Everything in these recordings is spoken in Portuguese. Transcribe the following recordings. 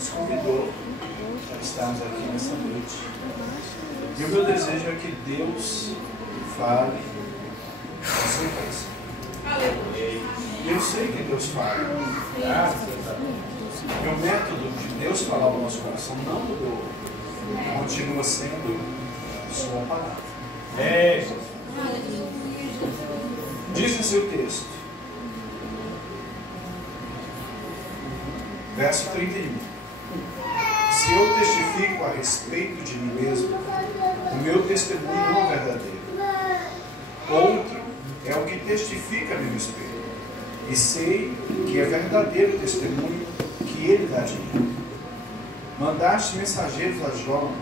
nos convidou a estarmos aqui nessa noite. E o meu desejo é que Deus fale ao seu coração. Eu sei que Deus fala. E o método de Deus falar ao nosso coração não mudou. Continua sendo sua palavra. Diz em seu texto, verso 31: se eu testifico a respeito de mim mesmo, o meu testemunho não é verdadeiro. Outro é o que testifica a meu respeito, e sei que é verdadeiro o testemunho que ele dá de mim. Mandaste mensageiros a João,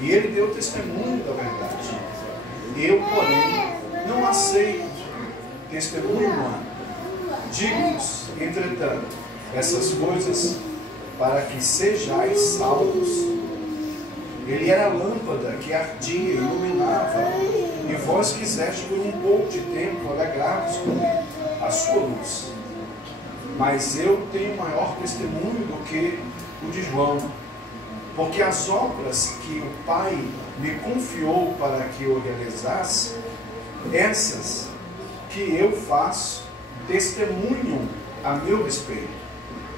e ele deu testemunho da verdade. Eu, porém, não aceito testemunho humano. Digo-vos, entretanto, essas coisas para que sejais salvos. Ele era a lâmpada que ardia e iluminava, e vós quiseste por um pouco de tempo alegrar-vos com a sua luz. Mas eu tenho maior testemunho do que o de João, porque as obras que o Pai me confiou para que eu realizasse, essas que eu faço, testemunham a meu respeito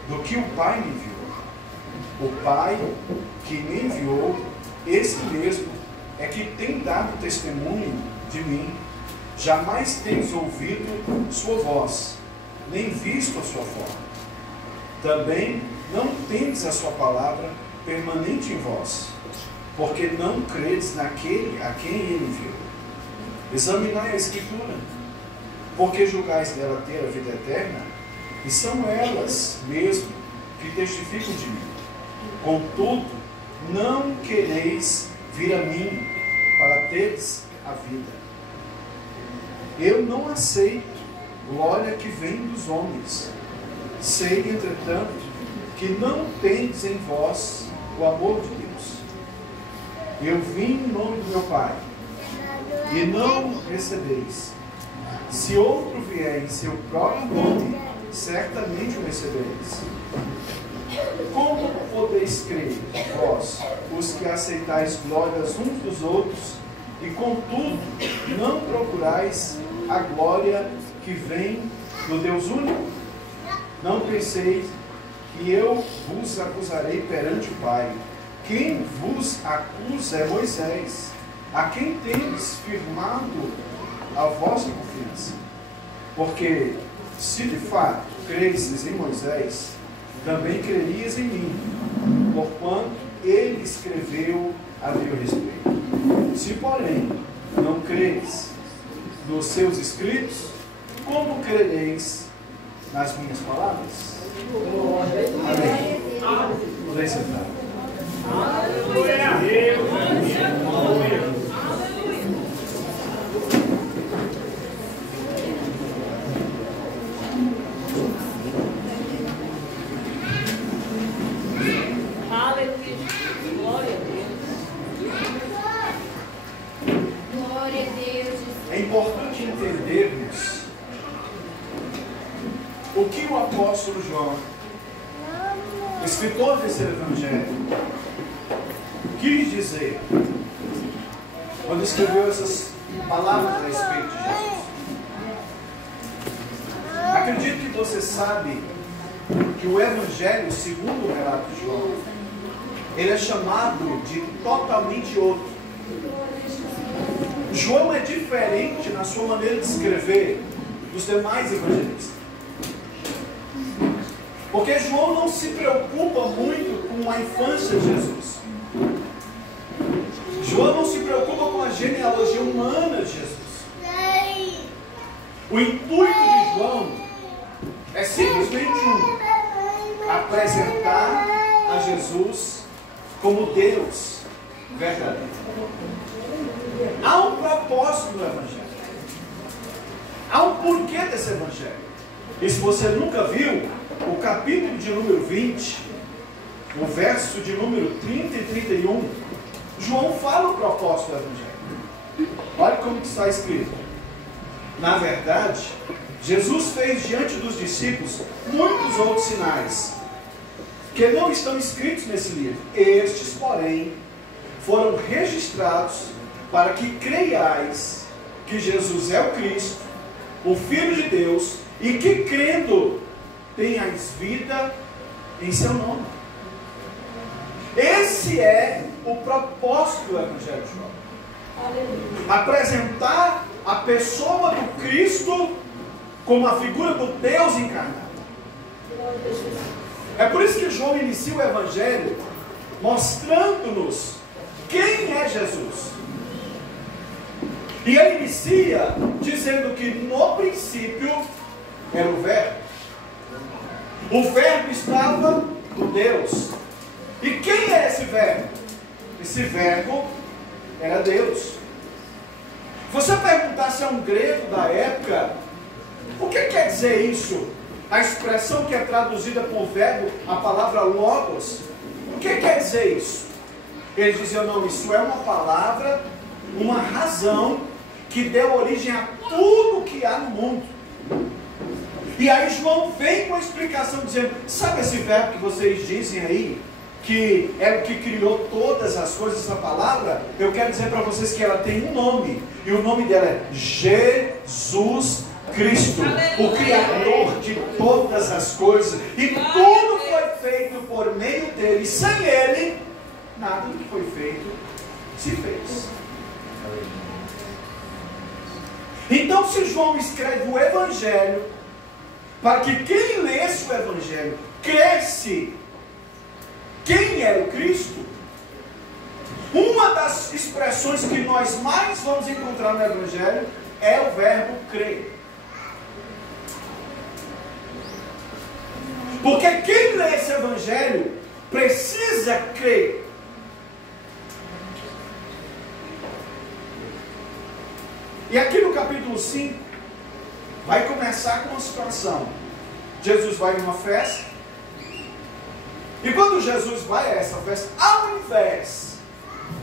do que o Pai me enviou. O Pai que me enviou, esse mesmo é que tem dado testemunho de mim. Jamais tens ouvido sua voz, nem visto a sua forma. Também não tendes a sua palavra permanente em vós, porque não credes naquele a quem ele enviou. Examinai a Escritura, porque julgais dela ter a vida eterna, e são elas mesmo que testificam de mim. Contudo, não quereis vir a mim para teres a vida. Eu não aceito glória que vem dos homens. Sei, entretanto, que não tendes em vós o amor de Deus. Eu vim em nome do meu Pai, e não recebeis. Se outro vier em seu próprio nome, certamente o recebereis. Como podeis crer, vós, os que aceitais glórias uns dos outros, e contudo não procurais a glória que vem do Deus único? Não penseis que eu vos acusarei perante o Pai. Quem vos acusa é Moisés, a quem tendes firmado a vossa confiança. Porque se de fato cresces em Moisés, também crerias em mim, porquanto ele escreveu a meu respeito. Se, porém, não creres nos seus escritos, como crereis nas minhas palavras? Amém. Podem sentar. Aleluia. É importante entendermos o que o apóstolo João, o escritor desse evangelho, quis dizer quando escreveu essas palavras a respeito de Jesus. Acredito que você sabe que o evangelho, segundo o relato de João, ele é chamado de totalmente outro. João é diferente na sua maneira de escrever dos demais evangelistas. Porque João não se preocupa muito com a infância de Jesus. João não se preocupa com a genealogia humana de Jesus. O intuito de João é simplesmente apresentar a Jesus como Deus verdadeiro. Há um propósito do Evangelho. Há um porquê desse Evangelho. E se você nunca viu, o capítulo de número 20, o verso de número 30 e 31, João fala o propósito do Evangelho. Olha como está escrito. Na verdade, Jesus fez diante dos discípulos muitos outros sinais, que não estão escritos nesse livro. Estes, porém, foram registrados para que creiais que Jesus é o Cristo, o Filho de Deus, e que crendo tenhais vida em seu nome. Esse é o propósito do Evangelho de João. Apresentar a pessoa do Cristo como a figura do Deus encarnado. É por isso que João inicia o Evangelho mostrando-nos quem é Jesus. E ele inicia dizendo que no princípio era o Verbo. O Verbo estava com Deus. E quem é esse Verbo? Esse Verbo era Deus. Você perguntar se é um grego da época, o que quer dizer isso? A expressão que é traduzida por verbo, a palavra logos, o que quer dizer isso? Eles diziam, não, isso é uma palavra, uma razão que deu origem a tudo que há no mundo. E aí João vem com a explicação dizendo, sabe esse verbo que vocês dizem aí, que é o que criou todas as coisas, essa palavra? Eu quero dizer para vocês que ela tem um nome, e o nome dela é Jesus Cristo, o Criador de todas as coisas, e tudo foi feito por meio dele. Sem ele, nada do que foi feito se fez. Então, se João escreve o Evangelho para que quem lesse o Evangelho cresce quem é o Cristo, uma das expressões que nós mais vamos encontrar no Evangelho é o verbo crer. Porque quem lê esse Evangelho precisa crer. E aqui no capítulo 5, vai começar com uma situação. Jesus vai em uma festa, e quando Jesus vai a essa festa, ao invés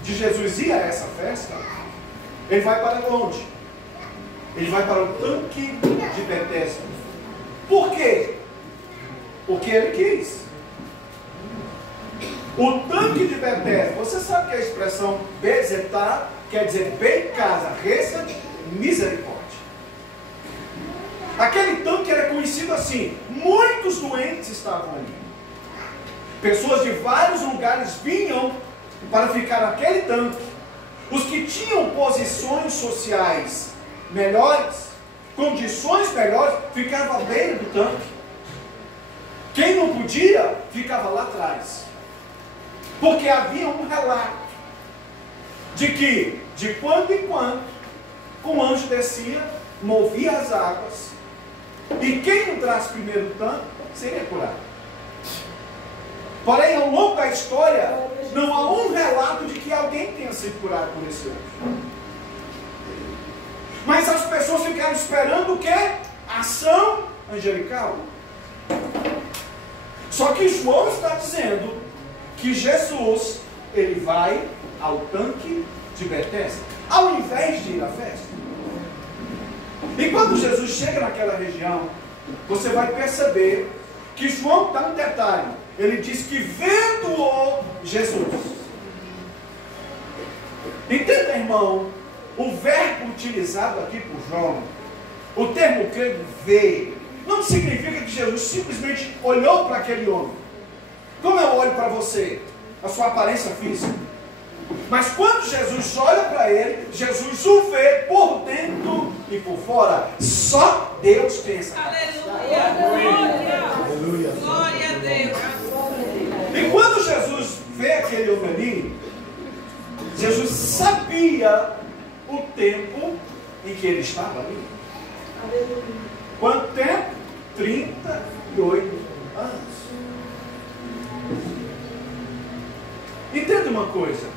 de Jesus ir a essa festa, ele vai para onde? Ele vai para o tanque de Betesda. Por quê? Porque ele quis. O tanque de Betesda, você sabe que a expressão Bezetá quer dizer bem casa, reça, misericórdia. Aquele tanque era conhecido assim, muitos doentes estavam ali. Pessoas de vários lugares vinham para ficar naquele tanque. Os que tinham posições sociais melhores, condições melhores, ficavam à beira do tanque. Quem não podia, ficava lá atrás. Porque havia um relato de que, de quando em quando, um anjo descia, movia as águas, e quem entrasse primeiro no tanque, seria curado. Porém, ao longo da história, não há um relato de que alguém tenha sido curado por esse anjo. Mas as pessoas ficaram esperando o quê? Ação angelical. Só que João está dizendo que Jesus, ele vai ao tanque de Betesda, ao invés de ir à festa. E quando Jesus chega naquela região, você vai perceber que João dá um detalhe. Ele diz que vendo-o Jesus. Entenda, irmão, o verbo utilizado aqui por João, o termo grego ver, não significa que Jesus simplesmente olhou para aquele homem. Como eu olho para você, a sua aparência física. Mas quando Jesus olha para ele, Jesus o vê por dentro e por fora. Só Deus tem essa capacidade. Aleluia! Glória a Deus! E quando Jesus vê aquele homem ali, Jesus sabia o tempo em que ele estava ali. Quanto tempo? 38 anos. Entenda uma coisa.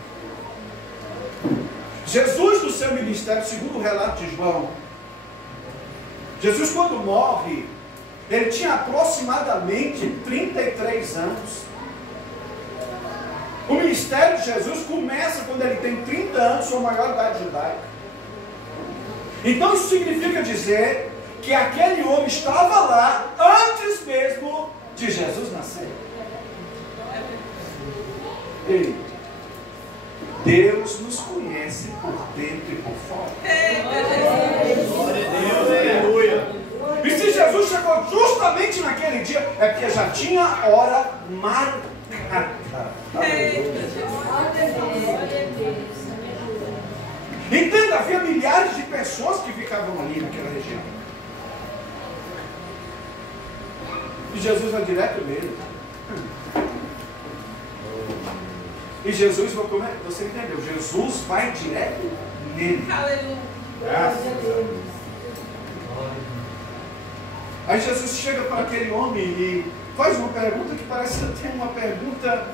Jesus, no seu ministério, segundo o relato de João, Jesus, quando morre, ele tinha aproximadamente 33 anos. O ministério de Jesus começa quando ele tem 30 anos, sua maior idade judaica. Então isso significa dizer que aquele homem estava lá antes mesmo de Jesus nascer. Ei, Deus nos conhece por dentro e por fora. Glória a Deus, aleluia. E se Jesus chegou justamente naquele dia, é porque já tinha a hora marcada. Entenda, havia milhares de pessoas que ficavam ali naquela região. E Jesus vai direto nele. E Jesus, como é? Você entendeu? Jesus vai direto nele. Aleluia. Graças a Deus. Aí Jesus chega para aquele homem e faz uma pergunta que parece até uma pergunta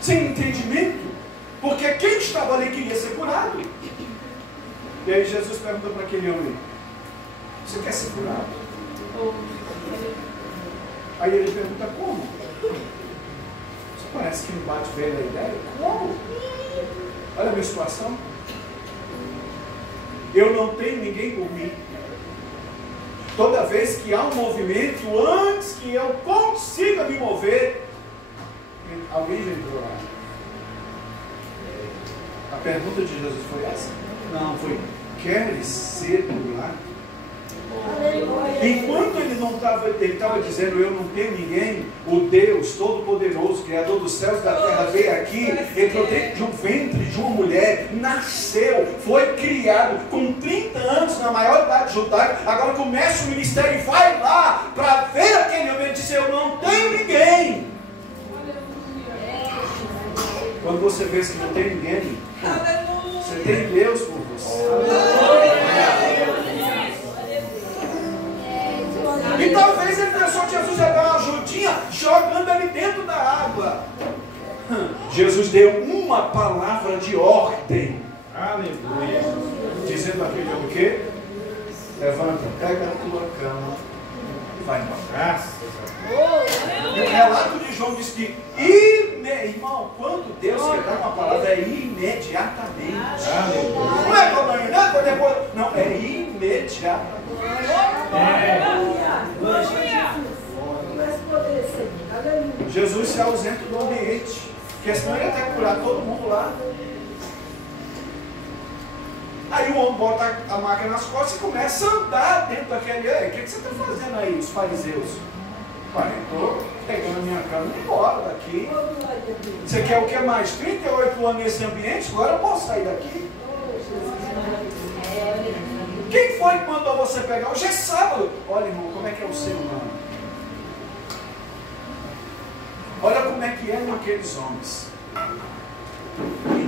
sem entendimento, porque quem estava ali queria ser curado. E aí Jesus pergunta para aquele homem: você quer ser curado? Aí ele pergunta: como? Você parece que não bate bem na ideia. Como? Olha a minha situação. Eu não tenho ninguém por mim. Toda vez que há um movimento, antes que eu consiga me mover, alguém já entrou lá. A pergunta de Jesus foi essa? Não, foi: queres ser curado? Enquanto ele não estava, ele estava dizendo: eu não tenho ninguém, o Deus Todo-Poderoso, Criador dos céus e da terra, veio aqui, entrou dentro de um ventre de uma mulher, nasceu, foi criado com 30 anos na maior idade judaica, agora começa o ministério e vai lá para ver aquele homem e dizer: eu não tenho ninguém. Quando você vê que não tem ninguém, você tem Deus por você. E talvez ele pensou que Jesus ia dar uma ajudinha jogando ele dentro da água. Jesus deu uma palavra de ordem. Aleluia. Dizendo aquele homem: o quê? Levanta, pega a tua cama e vai embora. E o relato de João diz que, irmão, quando Deus quer dar uma palavra, é imediatamente. Não é para amanhã, não é para depois. Não, é imediatamente. Jesus se ausenta do ambiente, porque senão ele ia até curar todo mundo lá. Aí o homem bota a máquina nas costas e começa a andar dentro daquele. O que você está fazendo aí, os fariseus? Pai, estou pegando a minha cama e embora daqui. Você quer o que mais? 38 anos nesse ambiente, agora eu posso sair daqui. Quem foi que mandou você pegar? Hoje é sábado. Olha, irmão, como é que é o ser humano? Olha como é que eram aqueles homens.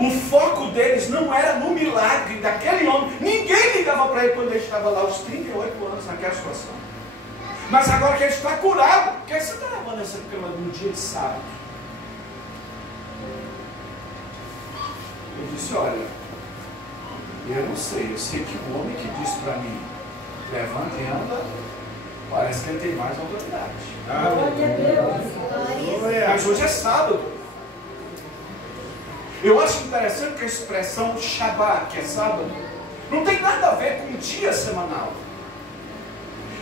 O foco deles não era no milagre daquele homem. Ninguém ligava para ele quando ele estava lá aos 38 anos naquela situação. Mas agora que ele está curado, por que você está levando essa cama no dia de sábado? Ele disse: olha, eu não sei, eu sei que o homem que disse para mim, levanta e anda, parece que ele tem mais autoridade. Mas hoje é sábado. Eu acho interessante que a expressão Shabbat, que é sábado, não tem nada a ver com dia semanal.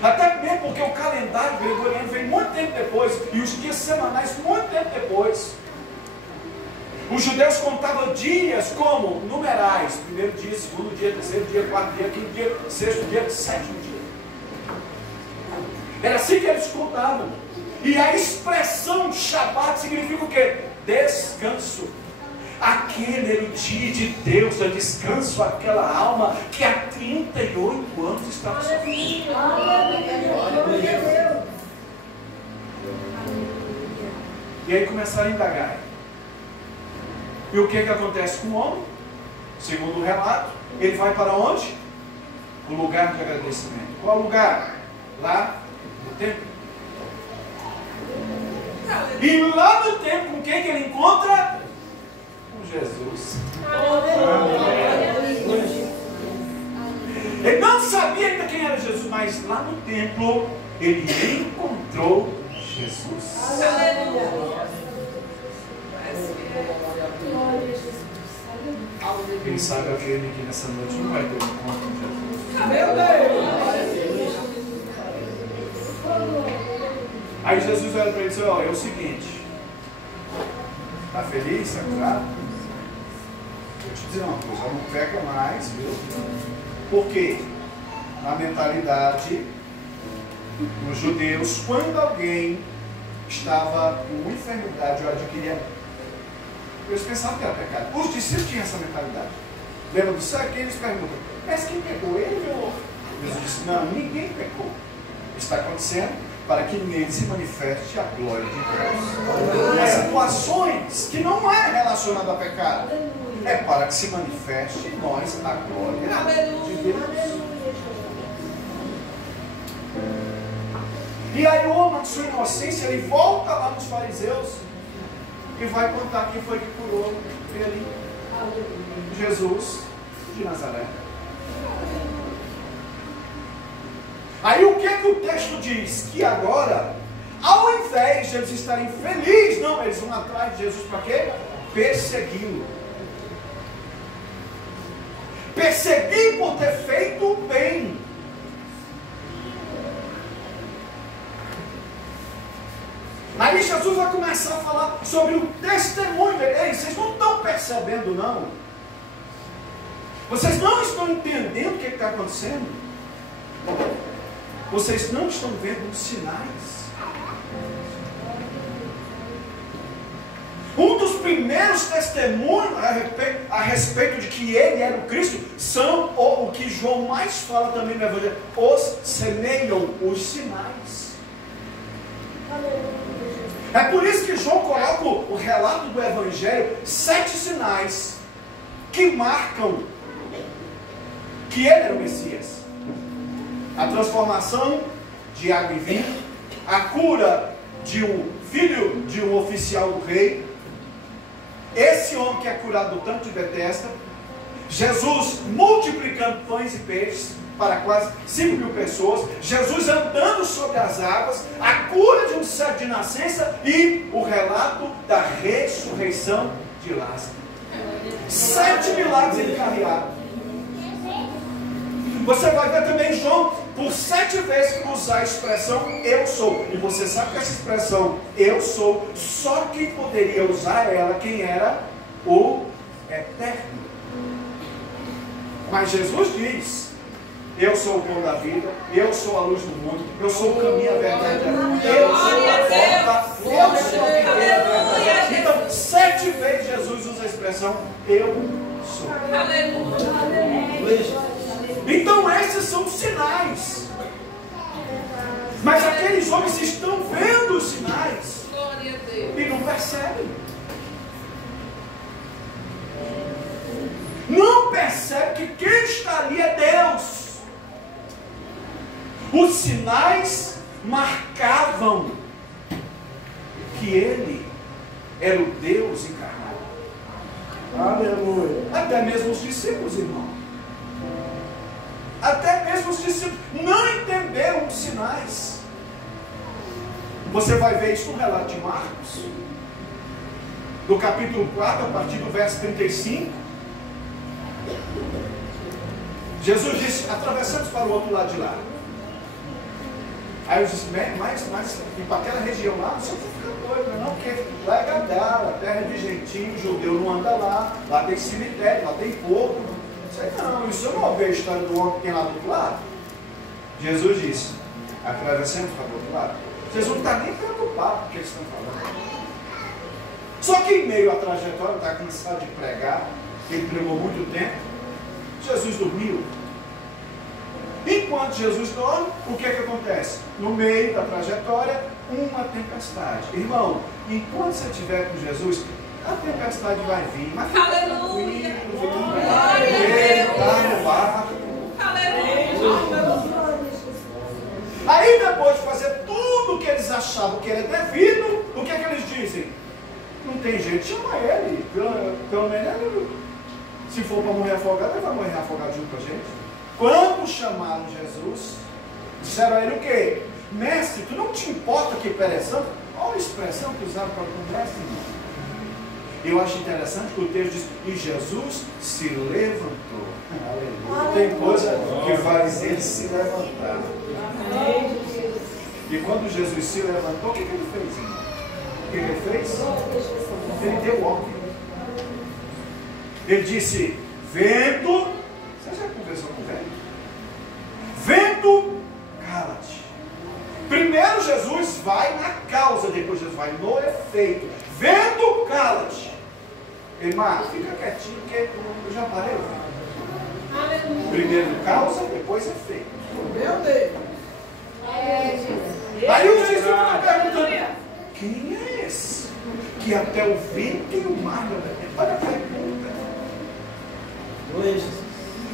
Até mesmo porque o calendário gregoriano vem muito tempo depois, e os dias semanais muito tempo depois. Os judeus contavam dias como numerais: primeiro dia, segundo dia, terceiro dia, quarto dia, quinto dia, sexto dia, sétimo dia. Era assim que eles contavam. E a expressão Shabbat significa o quê? Descanso. Aquele era o dia de Deus, é descanso àquela alma que há 38 anos estava sofrendo. E aí começaram a indagar. E o que acontece com o homem? Segundo o relato, ele vai para onde? O lugar de agradecimento. Qual lugar? Lá no templo. E lá no templo, com quem que ele encontra? Com Jesus. Ele não sabia ainda quem era Jesus, mas lá no templo ele encontrou Jesus. Quem sabe aquele que nessa noite não vai ter um encontro com Jesus. Meu Deus! Aí Jesus olha para ele e diz: ó, é o seguinte, Está feliz? Está curado? Vou te dizer uma coisa, não peca mais, viu? Porque a mentalidade dos judeus, quando alguém estava com uma enfermidade ou adquiria, eles pensavam que era pecado. Os discípulos tinham essa mentalidade. Lembra do céu? Quem eles perguntam? Mas quem pecou? Ele ou? Jesus disse, não, ninguém pecou. Isso está acontecendo para que nele se manifeste a glória de Deus. As situações que não é relacionada a pecado, é para que se manifeste em nós a glória de Deus. E aí o homem, na sua inocência, ele volta lá nos fariseus e vai contar quem foi que curou ele. Jesus de Nazaré. Aí o que o texto diz? Que agora, ao invés de eles estarem felizes, não, eles vão atrás de Jesus para quê? Persegui-lo. Perseguir por ter feito o bem. Aí Jesus vai começar a falar sobre o testemunho. Ei, vocês não estão percebendo, não? Vocês não estão entendendo o que está acontecendo? Vocês não estão vendo os sinais? Um dos primeiros testemunhos a respeito de que ele era o Cristo são o que João mais fala também no Evangelho: os semeiam, os sinais. É por isso que João coloca o relato do Evangelho, 7 sinais que marcam que ele era o Messias. A transformação de água em vinho, a cura de um filho de um oficial do rei, esse homem que é curado do tanto de Betesda, Jesus multiplicando pães e peixes para quase 5.000 pessoas, Jesus andando sobre as águas, a cura de um cego de nascença e o relato da ressurreição de Lázaro. 7 milagres encarreados. Você vai ver também João por 7 vezes usar a expressão eu sou. E você sabe que essa expressão eu sou, só quem poderia usar ela, quem era? O Eterno. Mas Jesus diz: eu sou o pão da vida, eu sou a luz do mundo, eu sou o caminho, a verdade, eu sou a porta, eu sou a videira, a verdade. Então, 7 vezes Jesus usa a expressão eu sou. Então esses são os sinais. Mas aqueles homens estão vendo os sinais e não percebem. Não percebe que quem está ali é Deus. Os sinais marcavam que ele era o Deus encarnado. Aleluia. Até mesmo os discípulos, irmão. Até mesmo os discípulos não entenderam os sinais. Você vai ver isso no relato de Marcos, do capítulo 4, a partir do verso 35. Jesus disse: atravessamos para o outro lado de lá. Aí eu disse: mas e para aquela região lá, não sei se fica doido, não, porque lá é Gadara, terra de gentio, judeu não anda lá, lá tem cemitério, lá tem porco. Não, isso eu não ouvi a história do homem que tem lá do outro lado. Jesus disse: atravessamos para o outro lado. Jesus não está nem preocupado com o que eles estão falando. Só que em meio à trajetória, está cansado de pregar, ele pregou muito tempo, Jesus dormiu. Enquanto Jesus dorme, o que acontece? No meio da trajetória, uma tempestade. Irmão, enquanto você estiver com Jesus, a tempestade vai vir, mas fica tranquilo, ele está no barco. Aí depois de fazer tudo o que eles achavam que era devido, o que eles dizem? Não tem jeito, chama ele. Pelo menos, se for para morrer afogado, ele vai morrer afogado junto com a gente. Quando chamaram Jesus, disseram a ele o quê? Mestre, tu não te importa que pereçamos? Olha a expressão que usaram para o mestre, irmão. Eu acho interessante que o texto diz: e Jesus se levantou. Aleluia. Tem coisa que faz ele se levantar. E quando Jesus se levantou, o que ele fez, irmão? O que ele fez? Ele deu ordem. Ele disse, vento, você já conversou com o velho? Vento, cala-te. Primeiro Jesus vai na causa, depois Jesus vai no efeito. Vento, cala-te. Irmã, fica quietinho, porque eu já parei. Primeiro causa, depois efeito. Meu Deus. Aí os discípulos estão perguntando, quem é esse? Que até o vento e o mar, olha a pergunta.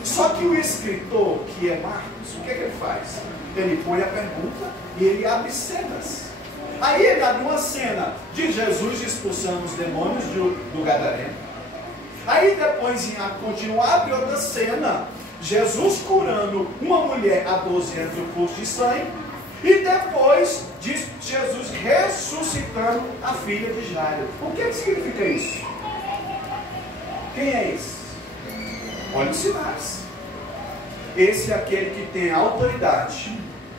Só que o escritor, que é Marcos, o que é que ele faz? Ele põe a pergunta e ele abre cenas. Aí ele abre uma cena de Jesus expulsando os demônios do Gadareno. Aí depois, em continuar, abre outra cena. Jesus curando uma mulher há 12 anos do fluxo de sangue. E depois diz Jesus ressuscitando a filha de Jairo. O que significa isso? Quem é esse? Olha os sinais. Esse é aquele que tem autoridade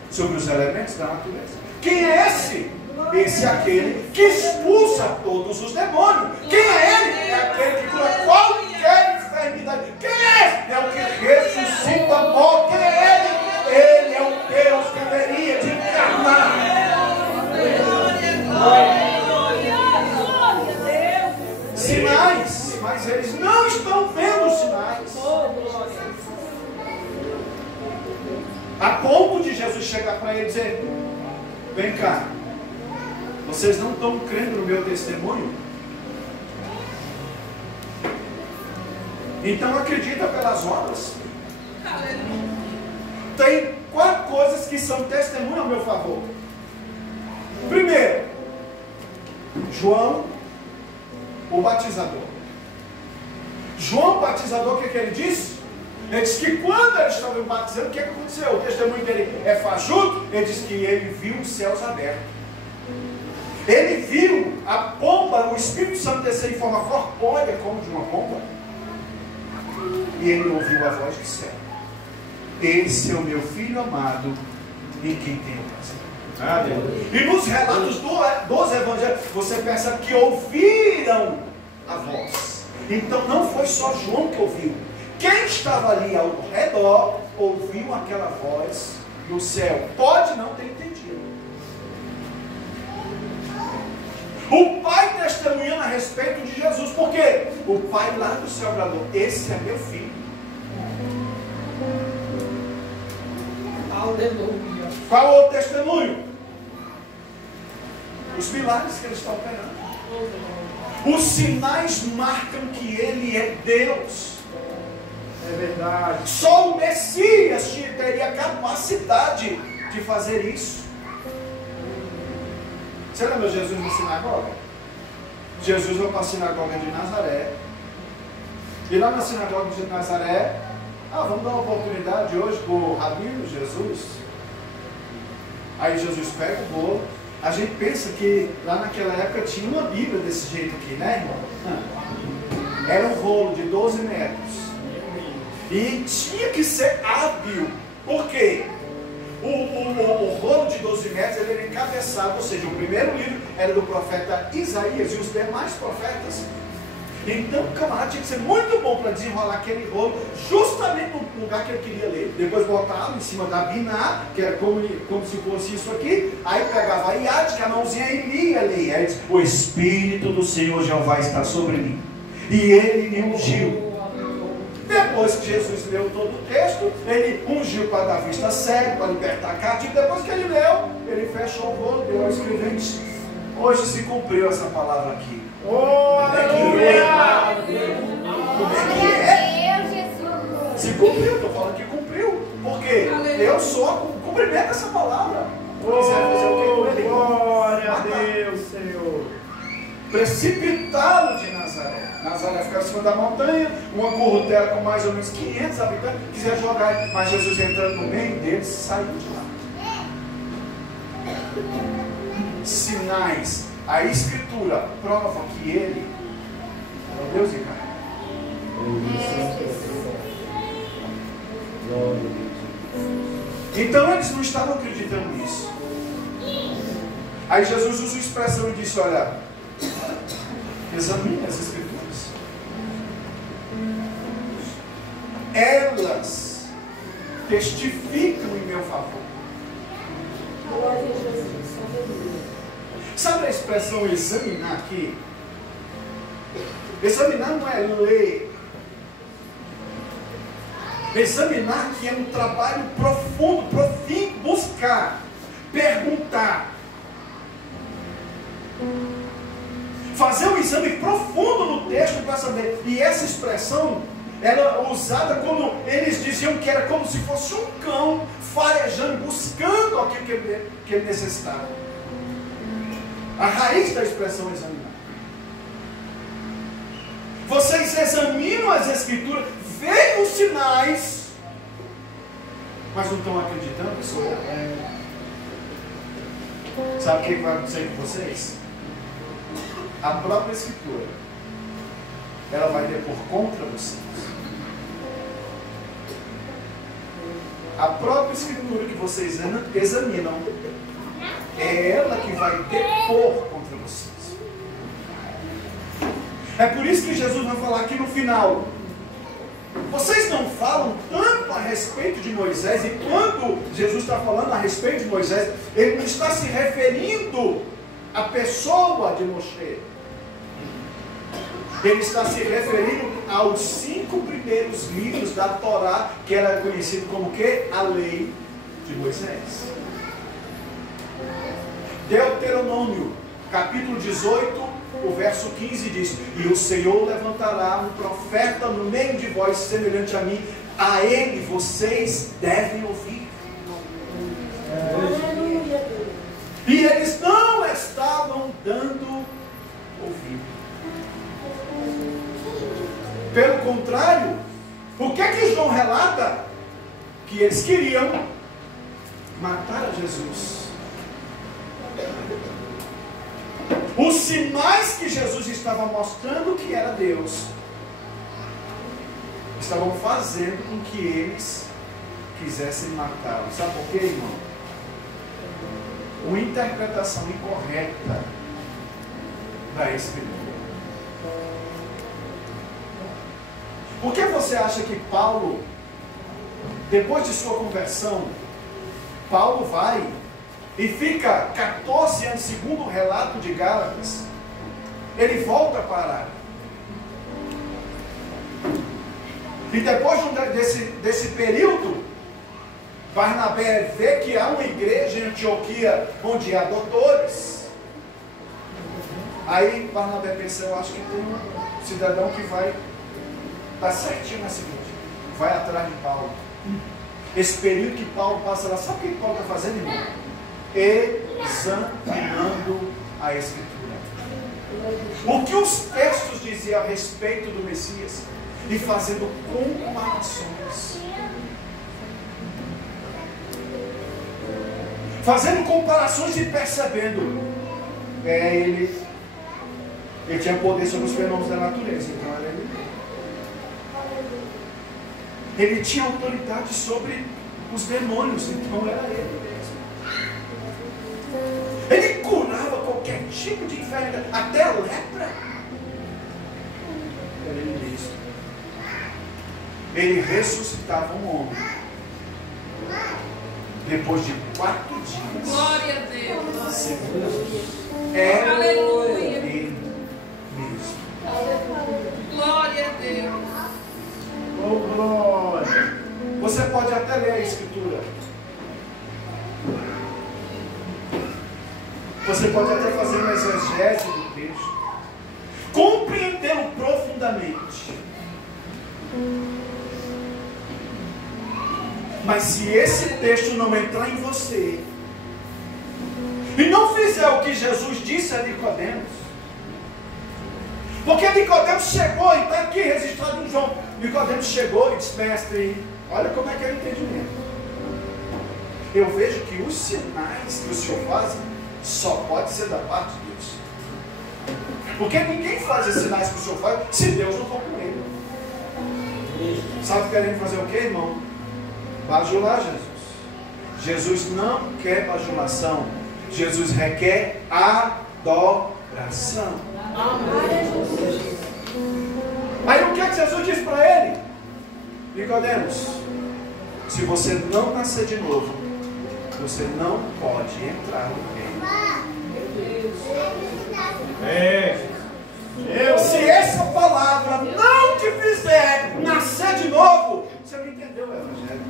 sobre os elementos da natureza. Quem é esse? Esse é aquele que expulsa todos os demônios. Quem é ele? É aquele que cura qualquer enfermidade. Quem é? É o que ressuscita a morte. Quem é ele? Ele é o Deus que haveria de encarnar. Sinais, mas eles não estão vendo os sinais. A ponto de Jesus chegar para ele e dizer, vem cá, vocês não estão crendo no meu testemunho? Então acredita pelas obras. Tem 4 coisas que são testemunho ao meu favor. Primeiro, João, o batizador. João, o batizador, o que ele disse? Ele disse que quando eles estavam batizando, o que aconteceu? O testemunho dele é fajuto. Ele disse que ele viu os céus abertos. Ele viu a pomba, o Espírito Santo descer em forma corpórea, como de uma pomba. E ele ouviu a voz do céu. Esse é o meu filho amado, em quem tenho prazer. E nos relatos dos evangelhos, você pensa que ouviram a voz. Então não foi só João que ouviu. Quem estava ali ao redor ouviu aquela voz do céu. Pode não ter entendido. O Pai testemunhando a respeito de Jesus. Por quê? O Pai lá do céu bradou, esse é meu filho. Aleluia. Qual é o testemunho? Os milagres que ele está operando. Os sinais marcam que ele é Deus. É verdade. Só o Messias teria capacidade de fazer isso. Você lembra Jesus na sinagoga? Jesus foi para a sinagoga de Nazaré. E lá na sinagoga de Nazaré, vamos dar uma oportunidade hoje para o Rabino Jesus. Aí Jesus pega o bolo. A gente pensa que lá naquela época tinha uma Bíblia desse jeito aqui, né, irmão? Era um rolo de 12 metros. E tinha que ser hábil. Por quê? O rolo de 12 metros ele era encabeçado, ou seja, o primeiro livro era do profeta Isaías e os demais profetas. Então o camarada tinha que ser muito bom para desenrolar aquele rolo justamente no lugar que ele queria ler. Depois botava em cima da biná, que era como se fosse isso aqui. Aí pegava a iade, que a mãozinha e lia. Aí diz, o Espírito do Senhor Jeová está sobre mim, e ele me ungiu. Depois que Jesus leu todo o texto, ele ungiu para dar vista cega, para libertar cativo. Depois que ele leu, ele fechou o rolo, deu ao escrevente. Hoje se cumpriu essa palavra aqui. Como é que é? Se cumpriu, estou falando que cumpriu. Porque eu sou o cumprimento dessa palavra. Glória a Deus, Senhor. Precipitá-lo de Nazaré. Nazaré ficava em cima da montanha, uma currutela com mais ou menos 500 habitantes, quiser jogar, mas Jesus entrando no meio deles, saiu de lá. Sinais. A Escritura prova que ele é o Deus encarnado. Então eles não estavam acreditando nisso. Aí Jesus usa a expressão e disse, olha, Examine as Escrituras. Elas testificam em meu favor. Sabe a expressão examinar aqui? Examinar não é ler. Examinar aqui é um trabalho profundo, profundo, buscar, perguntar. Fazer um exame profundo no texto para saber. E essa expressão, ela é usada quando eles diziam que era como se fosse um cão farejando, buscando aquilo que ele necessitava. A raiz da expressão examinar. Vocês examinam as Escrituras, veem os sinais, mas não estão acreditando que sou eu. Sabe o que vai acontecer com vocês? A própria Escritura, ela vai depor contra vocês. A própria Escritura que vocês examinam, é ela que vai depor contra vocês. É por isso que Jesus vai falar aqui no final: vocês não falam tanto a respeito de Moisés. E quando Jesus está falando a respeito de Moisés, ele não está se referindo à pessoa de Moshe. Ele está se referindo aos 5 primeiros livros da Torá, que era conhecido como que? A lei de Moisés. Deuteronômio, capítulo 18, o verso 15 diz: e o Senhor levantará um profeta no meio de vós, semelhante a mim, a ele vocês devem ouvir. E eles não estavam dando ouvido. Pelo contrário, o que é que João relata? Que eles queriam matar a Jesus. Os sinais que Jesus estava mostrando que era Deus estavam fazendo com que eles quisessem matá-lo. Sabe por quê, irmão? Uma interpretação incorreta da Escritura. Por que você acha que Paulo, depois de sua conversão, Paulo vai e fica 14 anos, segundo o relato de Gálatas, ele volta para a Arábia. E depois desse período, Barnabé vê que há uma igreja em Antioquia onde há doutores. Aí Barnabé pensa: eu acho que tem um cidadão que vai estar certinho nessa igreja, vai atrás de Paulo. Esse período que Paulo passa lá, sabe o que Paulo está fazendo, irmão? Examinando a Escritura. O que os textos diziam a respeito do Messias, e fazendo comparações. Fazendo comparações e percebendo. Ele tinha poder sobre os fenômenos da natureza, então era ele. Ele tinha autoridade sobre os demônios, então era ele mesmo. Ele curava qualquer tipo de enfermidade, até a lepra. Era ele mesmo. Ele ressuscitava um homem depois de 4 dias. Glória a Deus. Era Aleluia. ele mesmo. Glória a Deus. Oh, glória. Você pode até ler a Escritura. Você pode até fazer uma exegese do texto, compreendê-lo profundamente. Mas se esse texto não entrar em você e não fizer o que Jesus disse a Nicodemos, porque Nicodemos chegou, e está aqui registrado em João, Nicodemos chegou e disse: mestre, olha como é que é o entendimento. Eu vejo que os sinais que o Senhor faz só pode ser da parte de Deus. Porque ninguém faz os sinais que o Senhor faz se Deus não for com ele. Sabe querendo fazer o que, irmão? Bajular Jesus. Jesus não quer bajulação. Jesus requer adoração. coração. Aí o que é que Jesus disse para ele? Nicodemos, se você não nascer de novo, você não pode entrar no reino. Se essa palavra não te fizer nascer de novo, você não entendeu o Evangelho.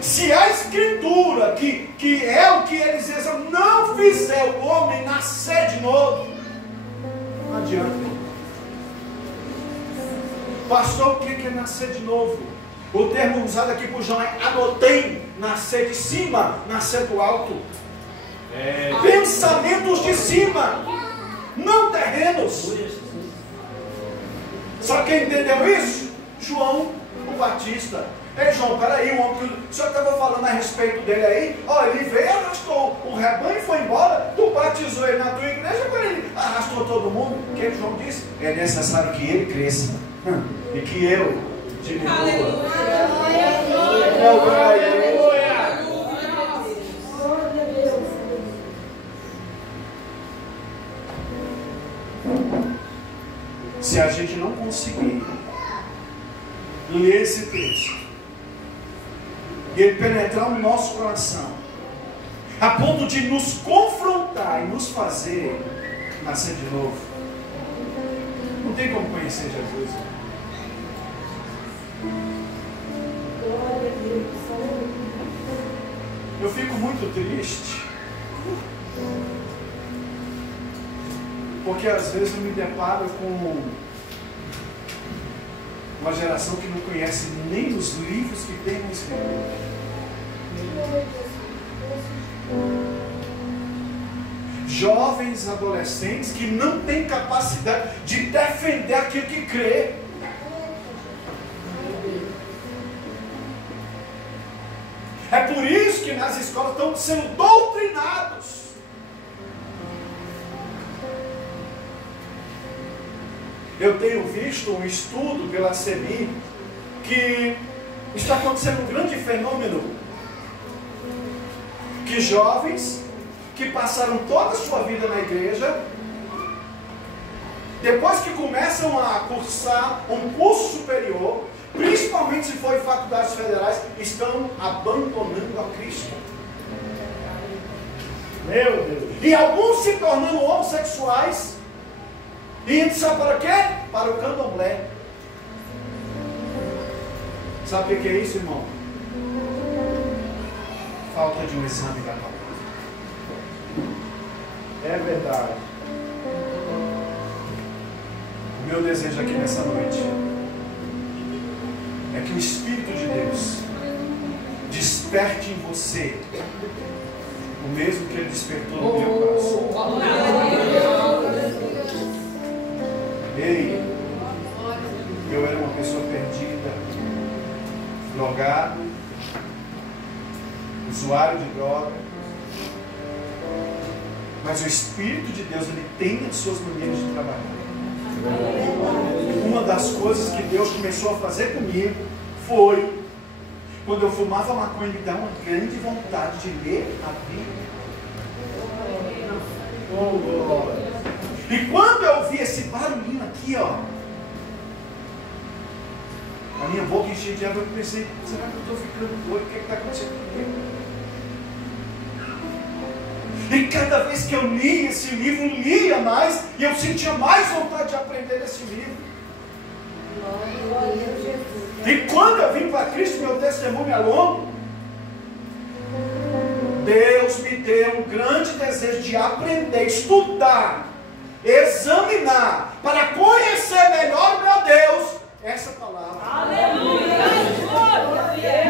Se a Escritura, que é o que eles dizem, não fizer o homem nascer de novo, não adianta. Pastor, o que é nascer de novo? O termo usado aqui por João é anotei, nascer de cima, nascer do alto. Pensamentos de cima, não terrenos. Só quem entendeu isso? João o Batista. Ei, João, peraí, o homem que o senhor estava falando a respeito dele aí, ele veio, arrastou o rebanho e foi embora, tu batizou ele na tua igreja, agora ele arrastou todo mundo. O que João disse? É necessário que ele cresça e que eu diminua. Se a gente não conseguir ler esse texto e ele penetrar no nosso coração, a ponto de nos confrontar e nos fazer nascer de novo, não tem como conhecer Jesus. Eu fico muito triste, porque às vezes eu me deparo com uma geração que não conhece nem os livros que tem no Escritura. Jovens, adolescentes que não têm capacidade de defender aquilo que crê. É por isso que nas escolas estão sendo doutrinados. Eu tenho visto um estudo pela CNI que está acontecendo um grande fenômeno, que jovens que passaram toda a sua vida na igreja, depois que começam a cursar um curso superior, principalmente se for em faculdades federais, estão abandonando a Cristo. Meu Deus! E alguns se tornando homossexuais. E sabe para quê? Para o candomblé. Sabe o que é isso, irmão? Falta de um exame da palavra. É verdade. O meu desejo aqui nessa noite é que o Espírito de Deus desperte em você o mesmo que ele despertou no meu coração. Ei, eu era uma pessoa perdida, drogado, usuário de droga, mas o Espírito de Deus, ele tem as suas maneiras de trabalhar. Uma das coisas que Deus começou a fazer comigo foi, quando eu fumava maconha, me dá uma grande vontade de ler a Bíblia. Oh, glória! E quando eu vi esse barulhinho aqui, a minha boca enchia de água, eu pensei, será que eu estou ficando doido? O que está acontecendo comigo? E cada vez que eu li esse livro, lia mais, e eu sentia mais vontade de aprender esse livro. E quando eu vim para Cristo, meu testemunho é longo, Deus me deu um grande desejo de aprender, estudar, examinar, para conhecer melhor, meu Deus, essa palavra. Aleluia!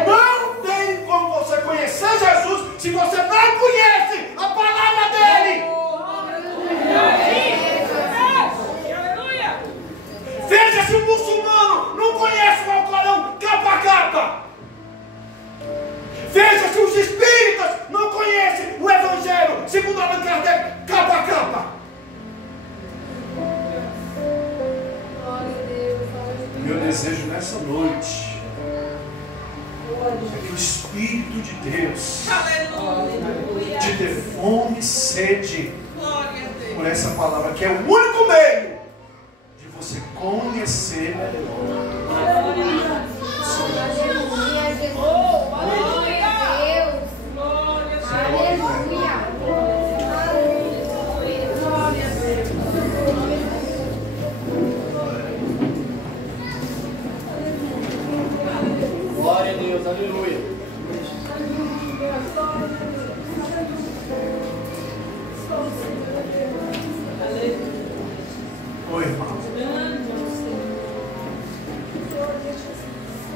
Não tem como você conhecer Jesus se você não conhece a palavra dele. Aleluia! Veja se o muçulmano não conhece o Alcorão capa a capa. Veja se os espíritas não conhecem o Evangelho segundo Allan Kardec capa a capa. Meu desejo nessa noite É que o Espírito de Deus Aleluia. te dê fome e sede Glória a Deus. por essa palavra, que é o único meio de você conhecer melhor. Aleluia, Jesus. Oh, aleluia. Deus. Glória a Deus. Aleluia. Glória a Deus. Glória a Deus, aleluia. Oi, irmão.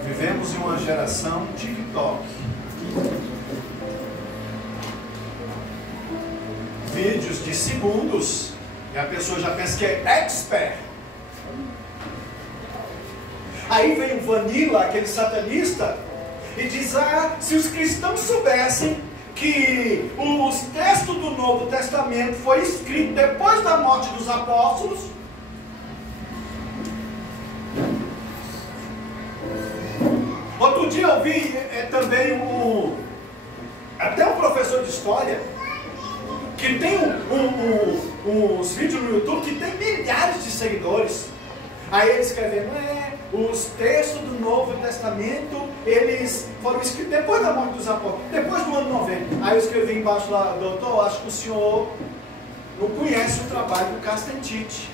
Vivemos em uma geração TikTok. Vídeos de segundos e a pessoa já pensa que é expert. Aí vem o Vanilla, aquele satanista, e diz: se os cristãos soubessem que os textos do Novo Testamento foi escrito depois da morte dos apóstolos, outro dia eu vi também até um professor de história que tem uns vídeos no YouTube que tem milhares de seguidores. Aí ele escrevendo: os textos do Novo Testamento, eles foram escritos depois da morte dos apóstolos, depois do ano 90. Aí eu escrevi embaixo lá: doutor, acho que o senhor não conhece o trabalho do Castentite.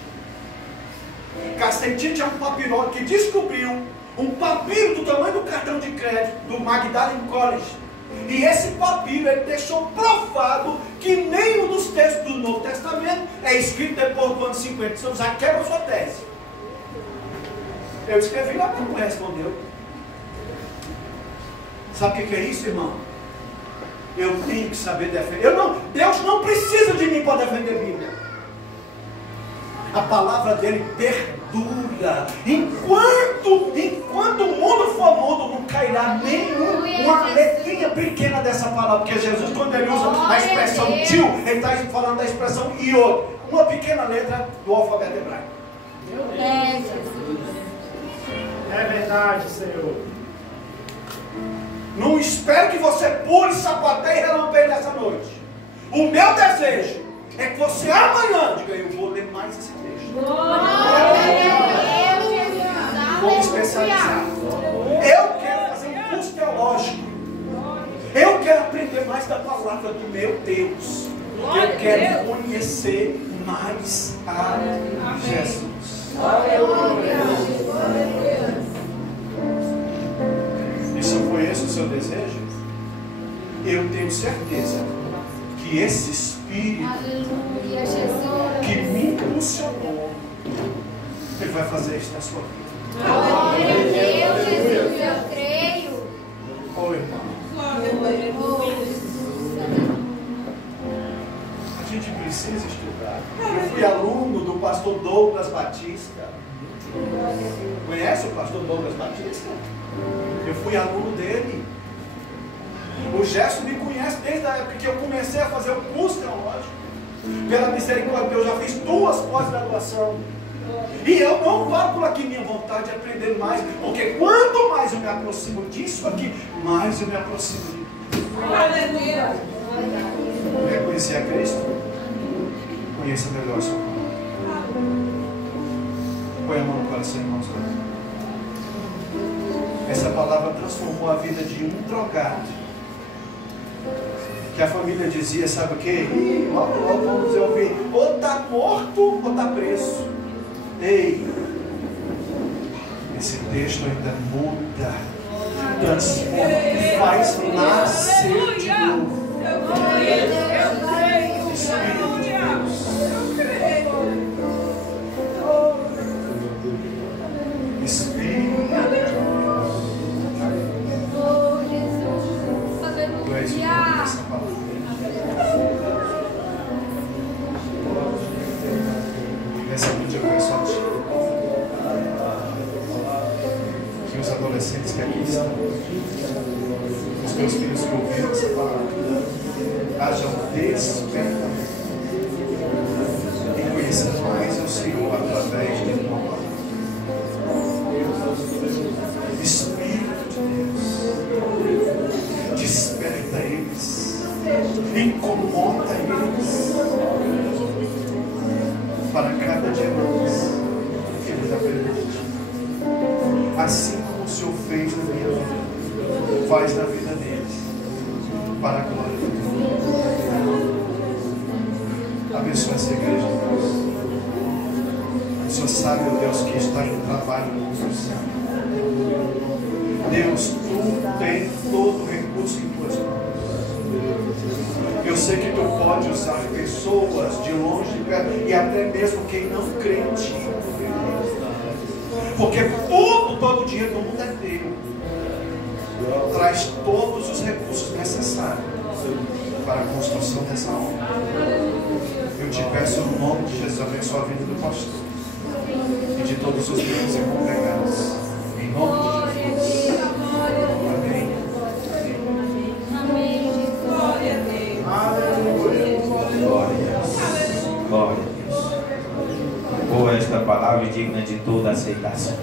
Castentite é um papirote que descobriu um papiro do tamanho do cartão de crédito do Magdalen College. E esse papiro ele deixou provado que nenhum dos textos do Novo Testamento é escrito depois do ano 50. Você já quebra a sua tese. Eu escrevi lá, mas não respondeu. Sabe o que é isso, irmão? Eu tenho que saber defender. Deus não precisa de mim para defender a Bíblia. A palavra dele perdura. Enquanto o mundo for mundo, não cairá nenhuma letrinha pequena dessa palavra. Porque Jesus, quando ele usa a expressão tio, ele está falando da expressão iod, uma pequena letra do alfabeto hebraico. É, Jesus. É verdade, Senhor. Não espero que você pule, sapateie e relampeie nessa noite. O meu desejo é que você amanhã diga: eu vou ler mais esse texto. Vou me especializar. Eu quero fazer um curso teológico. Eu quero aprender mais da palavra do meu Deus. Eu quero conhecer mais a Jesus. E se foi esse o seu desejo, eu tenho certeza que esse Espírito que me impulsionou, ele vai fazer isso na sua vida. Glória a Deus, Jesus, eu creio. Oi, irmão. A gente precisa estudar. Eu fui aluno do pastor Douglas Batista. Conhece o pastor Douglas Batista? Eu fui aluno dele. O Gerson me conhece desde a época que eu comecei a fazer o curso teológico. Pela misericórdia de Deus, já fiz 2 pós-graduação. E eu não paro por aqui. Minha vontade é aprender mais. Porque quanto mais eu me aproximo disso aqui, mais eu me aproximo de Deus. Aleluia. Quer conhecer a Cristo? Conheça melhor a sua palavra. Põe a mão no coração, irmãos. Essa palavra transformou a vida de um drogado. Que a família dizia: sabe o que? Logo vamos ouvir: ou está morto ou está preso. Ei, esse texto ainda muda, transforma e faz nascer de novo. Espírito de Deus. Espírito de Deus. Oh, Jesus. Tu és o dono Aleluia. dessa palavra. Nessa noite eu quero só te que os adolescentes que aqui estão, os meus filhos que ouviram essa palavra, haja um despertamento e conheça mais o Senhor através de uma palavra. Espírito de Deus. incomota eles para cada dia mais que eles aprendem. Assim como o Senhor fez na minha vida, faz na vida deles, para a glória de Deus. Abençoa essa igreja, Deus. O Senhor sabe, meu Deus, que está em trabalho no coração. Deus, Tu tem todo o recurso em Tuas mãos. Eu sei que Tu pode usar pessoas de longe, de perto, e até mesmo quem não crê em Ti. Porque todo o dinheiro do mundo é Teu. Traz todos os recursos necessários para a construção dessa obra. Eu te peço no nome de Jesus, abençoa a vida do pastor e de todos os membros e congregados. Em nome de Jesus. Amém. Glória a Deus. Aleluia. Glória a Deus. Glória a Deus. Boa esta palavra e digna de toda aceitação.